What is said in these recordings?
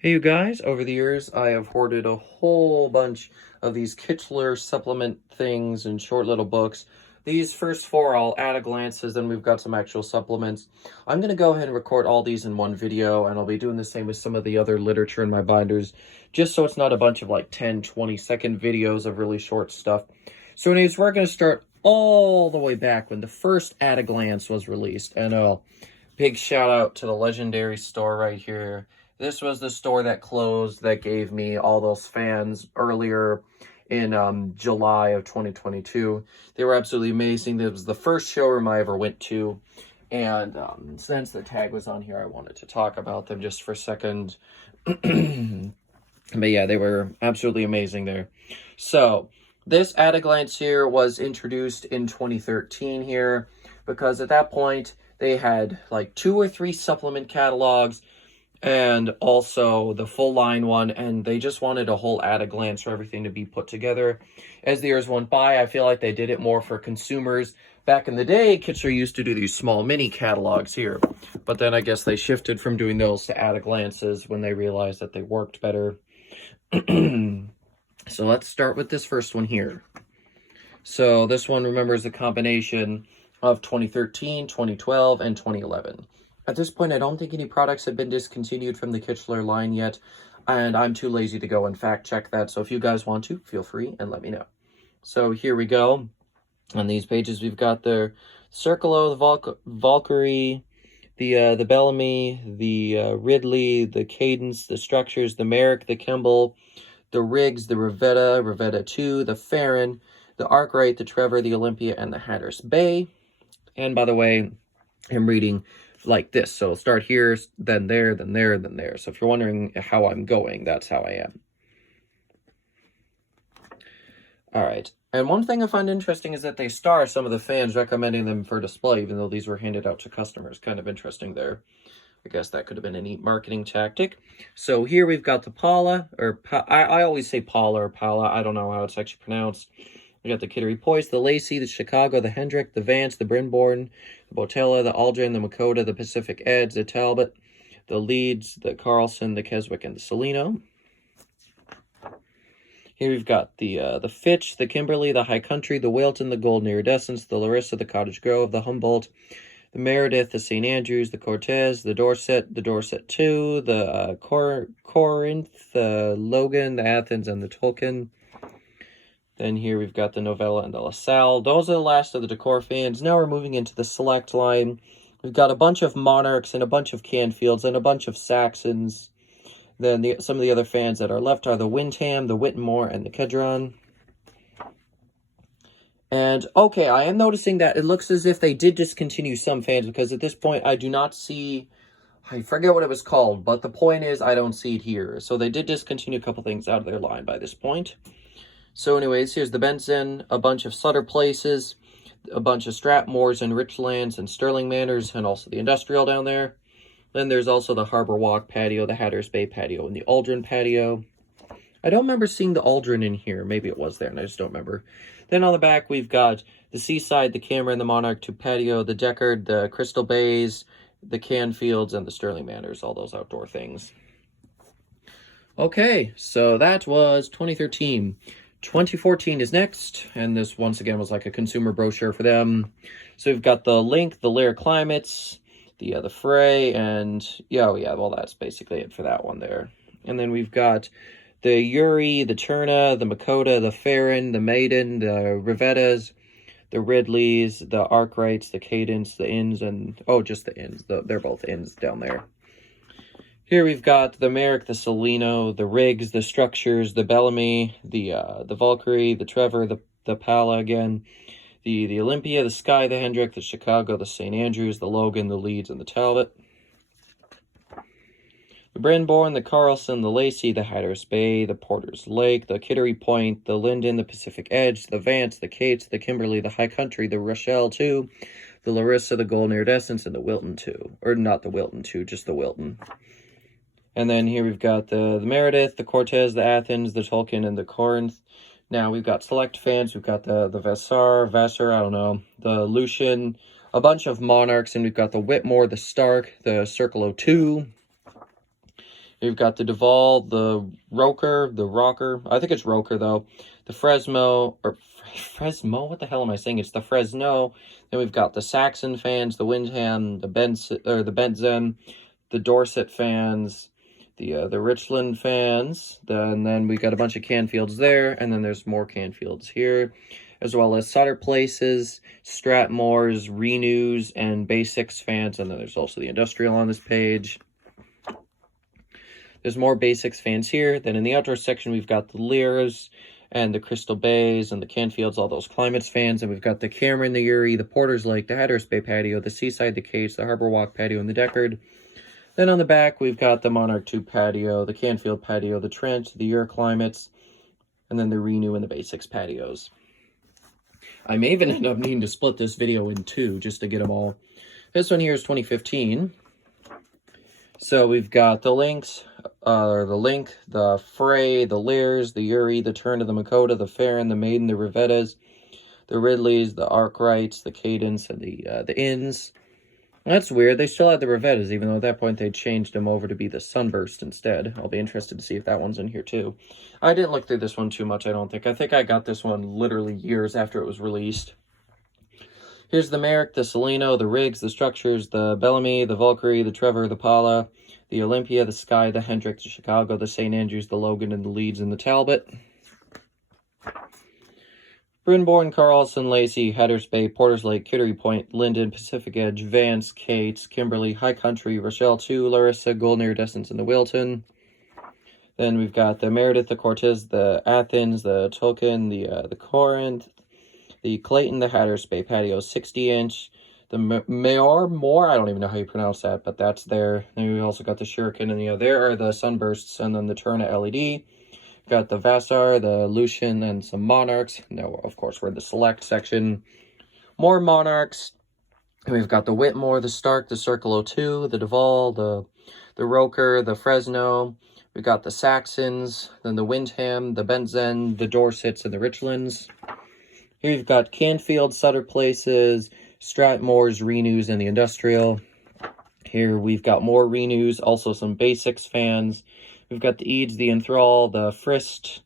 Hey you guys, over the years I have hoarded a whole bunch of these Kichler supplement things and short little books. These first four I'll add a glances, then we've got some actual supplements. I'm going to go ahead and record all these in one video, and I'll be doing the same with some of the other literature in my binders, just so it's not a bunch of like 10, 20-second videos of really short stuff. So anyways, we're going to start all the way back when the first At a Glance was released, and big shout out to the legendary store right here. This was the store that closed that gave me all those fans earlier in July of 2022. They were absolutely amazing. This was the first showroom I ever went to. And since the tag was on here, I wanted to talk about them just for a second. But yeah, they were absolutely amazing there. So this At a Glance here was introduced in 2013 here, because at that point they had like 2 or 3 supplement catalogs and also the full line one, and they just wanted a whole At a Glance for everything to be put together. As the years went by, I feel like they did it more for consumers. Back in the day, Kichler used to do these small mini catalogs here, but then I guess they shifted from doing those to At a Glances when they realized that they worked better. So let's start with this first one here. So this one, remember, is a combination of 2013, 2012, and 2011. At this point, I don't think any products have been discontinued from the Kichler line yet, and I'm too lazy to go and fact check that, so if you guys want to, feel free and let me know. So here we go. On these pages, we've got the Circolo, the Valkyrie, the Bellamy, the Ridley, the Cadence, the Structures, the Merrick, the Kimball, the Riggs, the Revetta 2, the Farron, the Arkwright, the Trevor, the Olympia, and the Hatteras Bay. And by the way, I'm reading like this, so I'll start here, then there, then there, then there. So if you're wondering how I'm going, that's how I am. All right, and one thing I find interesting is that they star some of the fans recommending them for display, even though these were handed out to customers. Kind of interesting there. I guess that could have been a neat marketing tactic. So here we've got the Paula, or I always say Paula or Paula. I don't know how it's actually pronounced. We got the Kittery Poise, the Lacey, the Chicago, the Hendrick, the Vance, the Brinborn, the Botella, the Aldrin, the Makota, the Pacific Edge, the Talbot, the Leeds, the Carlson, the Keswick, and the Salino. Here we've got the Fitch, the Kimberly, the High Country, the Wilton, the Golden Iridescence, the Larissa, the Cottage Grove, the Humboldt, the Meredith, the St. Andrews, the Cortez, the Dorset 2, the Corinth, the Logan, the Athens, and the Tolkien. Then here we've got the Novella and the LaSalle. Those are the last of the Decor fans. Now we're moving into the Select line. We've got a bunch of Monarchs and a bunch of Canfields and a bunch of Saxons. Then some of the other fans that are left are the Windham, the Whitmore, and the Kedron. And, okay, I am noticing that it looks as if they did discontinue some fans, because at this point I do not see, I forget what it was called, but the point is I don't see it here. So they did discontinue a couple things out of their line by this point. So anyways, here's the Benson, a bunch of Sutter Places, a bunch of Strathmores and Richlands and Sterling Manors, and also the Industrial down there. Then there's also the Harbor Walk patio, the Hatteras Bay patio, and the Aldrin patio. I don't remember seeing the Aldrin in here. Maybe it was there, and I just don't remember. Then on the back, we've got the Seaside, the Cameron, the Monarch 2 patio, the Deckard, the Crystal Bays, the Canfields, and the Sterling Manors, all those outdoor things. Okay, so that was 2013. 2014 is next, and this once again was like a consumer brochure for them. So we've got the Link, the Lair Climates, the Fray, and yeah, well, that's basically it for that one there. And then we've got the Yuri, the Turna, the Makota, the Farron, the Maiden, the Revettas, the Ridleys, the Arkwrights, the Cadence, the Inns, and oh, just the Inns. They're both Inns down there. Here we've got the Merrick, the Salino, the Riggs, the Structures, the Bellamy, the Valkyrie, the Trevor, the Pala again, the Olympia, the Sky, the Hendrick, the Chicago, the St. Andrews, the Logan, the Leeds, and the Talbot. The Brinborn, the Carlson, the Lacey, the Hatteras Bay, the Porter's Lake, the Kittery Point, the Linden, the Pacific Edge, the Vance, the Cates, the Kimberly, the High Country, the Rochelle 2, the Larissa, the Golden Iridescence, and the Wilton 2. Or not the Wilton 2, just the Wilton. And then here we've got the Meredith, the Cortez, the Athens, the Tolkien, and the Corinth. Now we've got Select fans. We've got the Vassar, I don't know, the Lucian, a bunch of Monarchs, and we've got the Whitmore, the Stark, the Circolo 2. We've got the Duval, the Rocker, I think it's Roker though, the Fresmo, what the hell am I saying? It's the Fresno. Then we've got the Saxon fans, the Windham, the Bentzen, the Dorset fans, the Richland fans. Then we got a bunch of Canfields there, and then there's more Canfields here, as well as Sutter Places, Stratmore's, Renews, and Basics fans, and then there's also the Industrial on this page. There's more Basics fans here. Then in the outdoor section, we've got the Lears and the Crystal Bays and the Canfields, all those Climates fans. And we've got the Cameron, the Erie, the Porter's Lake, the Hatteras Bay patio, the Seaside, the Cates, the Harbor Walk patio, and the Deckard. Then on the back, we've got the Monarch 2 patio, the Canfield patio, the Trent, the Erie Climates, and then the Renew and the Basics patios. I may even end up needing to split this video in two just to get them all. This one here is 2015. So we've got the Lynx, the Frey, the Lears, the Uri, the Turn of the Makota, the Farron, the Maiden, the Rivettas, the Ridleys, the Arkwrights, the Cadence, and the Inns. That's weird. They still had the Rivettas, even though at that point they changed them over to be the Sunburst instead. I'll be interested to see if that one's in here too. I didn't look through this one too much, I don't think. I think I got this one literally years after it was released. Here's the Merrick, the Salino, the Riggs, the Structures, the Bellamy, the Valkyrie, the Trevor, the Paula, the Olympia, the Sky, the Hendrick, the Chicago, the St. Andrews, the Logan, and the Leeds, and the Talbot. Brynborn, Carlson, Lacey, Hatteras Bay, Porter's Lake, Kittery Point, Linden, Pacific Edge, Vance, Cates, Kimberly, High Country, Rochelle 2, Larissa, Golden Iridescence, and the Wilton. Then we've got the Meredith, the Cortez, the Athens, the Tolkien, the Corinth, the Clayton, the Hatteras Bay patio 60-inch, the Moore, I don't even know how you pronounce that, but that's there. Then we also got the Shuriken, and there are the Sunbursts, and then the Turna LED. Got the Vassar, the Lucian, and some Monarchs. Now, of course, we're in the Select section. More Monarchs. And we've got the Whitmore, the Stark, the Circle 02, the Duval, the Roker, the Fresno. We got the Saxons, then the Windham, the Bentzen, the Dorsets, and the Richlands. Here you've got Canfield, Sutter Places, Stratmore's, Renews, and the Industrial. Here we've got more Renews, also some Basics fans. We've got the Eads, the Enthrall, the Frist,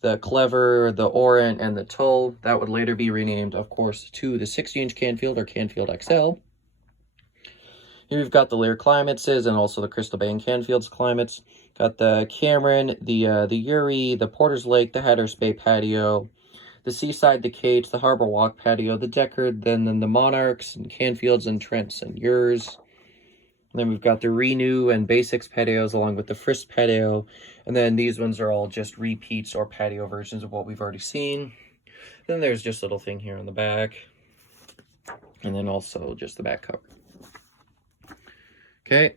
the Clever, the Orient, and the Tull. That would later be renamed, of course, to the 60-inch Canfield or Canfield XL. Here we've got the Lear Climates and also the Crystal Bay and Canfield's Climates. Got the Cameron, the Uri, the Porter's Lake, the Hatteras Bay patio, the Seaside, the Cates, the Harbor Walk patio, the Deckard, then the Monarchs and Canfields and Trents and Yours. And then we've got the Renew and Basics patios along with the Frist patio. And then these ones are all just repeats or patio versions of what we've already seen. Then there's just a little thing here on the back. And then also just the back cover. Okay,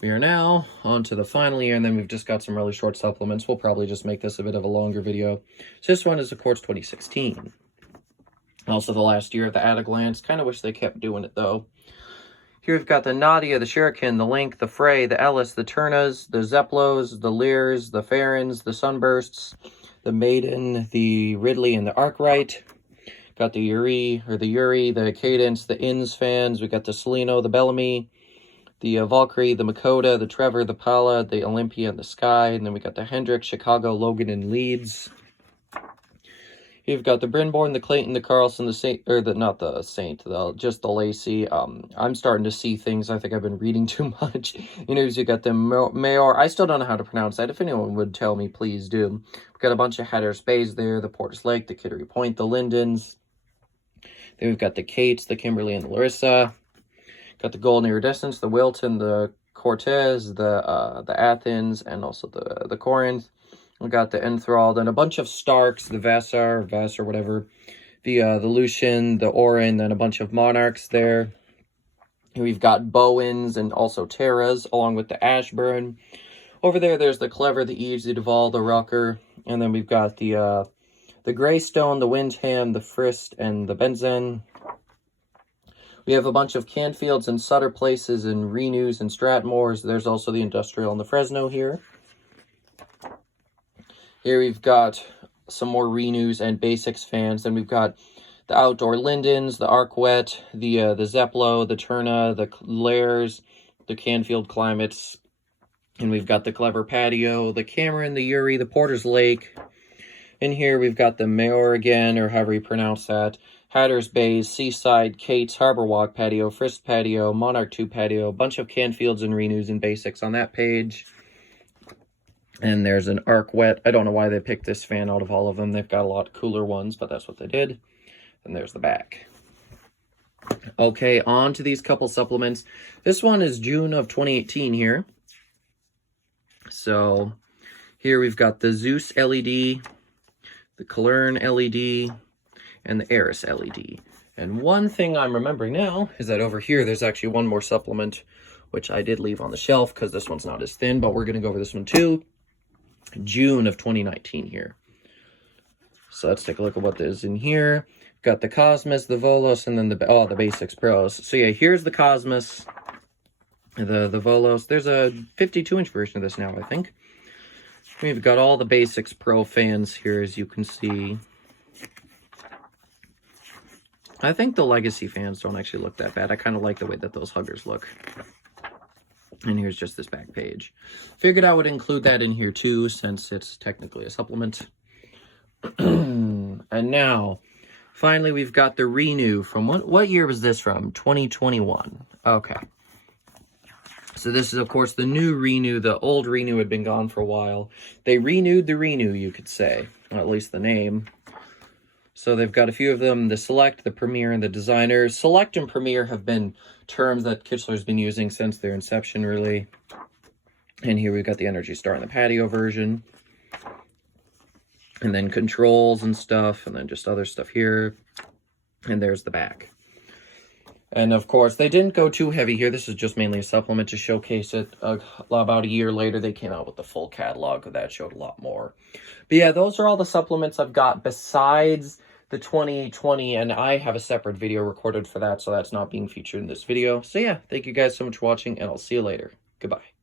we are now on to the final year, and then we've just got some really short supplements. We'll probably just make this a bit of a longer video. So this one is, of course, 2016. Also the last year of the At a Glance. Kind of wish they kept doing it, though. Here we've got the Nadia, the Shuriken, the Link, the Frey, the Ellis, the Turnas, the Zeplos, the Lears, the Farrons, the Sunbursts, the Maiden, the Ridley, and the Arkwright. Got the Uri, the Cadence, the Inns fans. We got the Salino, the Bellamy, the Valkyrie, the Makota, the Trevor, the Paula, the Olympia, and the Sky. And then we got the Hendrick, Chicago, Logan, and Leeds. You've got the Brynborn, the Clayton, the Carlson, the Saint, or not the Saint, just the Lacey. I'm starting to see things. I think I've been reading too much. You got the Mayor. I still don't know how to pronounce that. If anyone would tell me, please do. We've got a bunch of Hatteras Bays there, the Porter's Lake, the Kittery Point, the Lindens. Then we've got the Cates, the Kimberly, and the Larissa. Got the Golden Iridescence, the Wilton, the Cortez, the Athens, and also the Corinth. We got the Enthralled, and a bunch of Starks, the Vassar, whatever. The Lucian, the Orin, then a bunch of Monarchs there. We've got Bowens and also Terras, along with the Ashburn. Over there's the Clever, the Eves, the Duval, the Rucker. And then we've got the Greystone, the Windham, the Frist, and the Bentzen. We have a bunch of Canfields and Sutter Places and Renews and Stratmores. There's also the Industrial and the Fresno here. Here we've got some more Renews and Basics fans. Then we've got the Outdoor Lindens, the Arkwet, the Zeplo, the Turna, the Lairs, the Canfield Climates, And we've got the Clever Patio, the Cameron, the Uri, the Porter's Lake. In here, we've got the Mayor again, or however you pronounce that. Hatter's Bays, Seaside, Kate's, Harbor Walk Patio, Frisk Patio, Monarch 2 Patio, a bunch of Canfields and Renews and Basics on that page. And there's an Arc Wet. I don't know why they picked this fan out of all of them. They've got a lot cooler ones, but that's what they did. And there's the back. Okay, on to these couple supplements. This one is June of 2018 here. So here we've got the Zeus LED, the Kichler LED, and the Eris LED. And one thing I'm remembering now is that over here there's actually one more supplement, which I did leave on the shelf because this one's not as thin, but we're going to go over this one too. June of 2019 here. So let's take a look at what is in here. Got the Cosmos, the Volos, and then the Basics Pros. So yeah, here's the Cosmos, the Volos. There's a 52-inch version of this now, I think. We've got all the Basics Pro fans here, as you can see. I think the Legacy fans don't actually look that bad. I kind of like the way that those huggers look. And here's just this back page. Figured I would include that in here too, since it's technically a supplement. And now, finally, we've got the Renew from, what year was this from? 2021. Okay. So this is, of course, the new Renew. The old Renew had been gone for a while. They renewed the Renew, you could say. Or at least the name. So they've got a few of them. The Select, the Premier, and the Designer. Select and Premier have been terms that Kichler's been using since their inception, really. And here we've got the Energy Star and the Patio version. And then controls and stuff, and then just other stuff here. And there's the back. And of course, they didn't go too heavy here. This is just mainly a supplement to showcase it. About a year later, they came out with the full catalog that showed a lot more. But yeah, those are all the supplements I've got besides the 2020, and I have a separate video recorded for that, so that's not being featured in this video. So yeah, thank you guys so much for watching, and I'll see you later. Goodbye.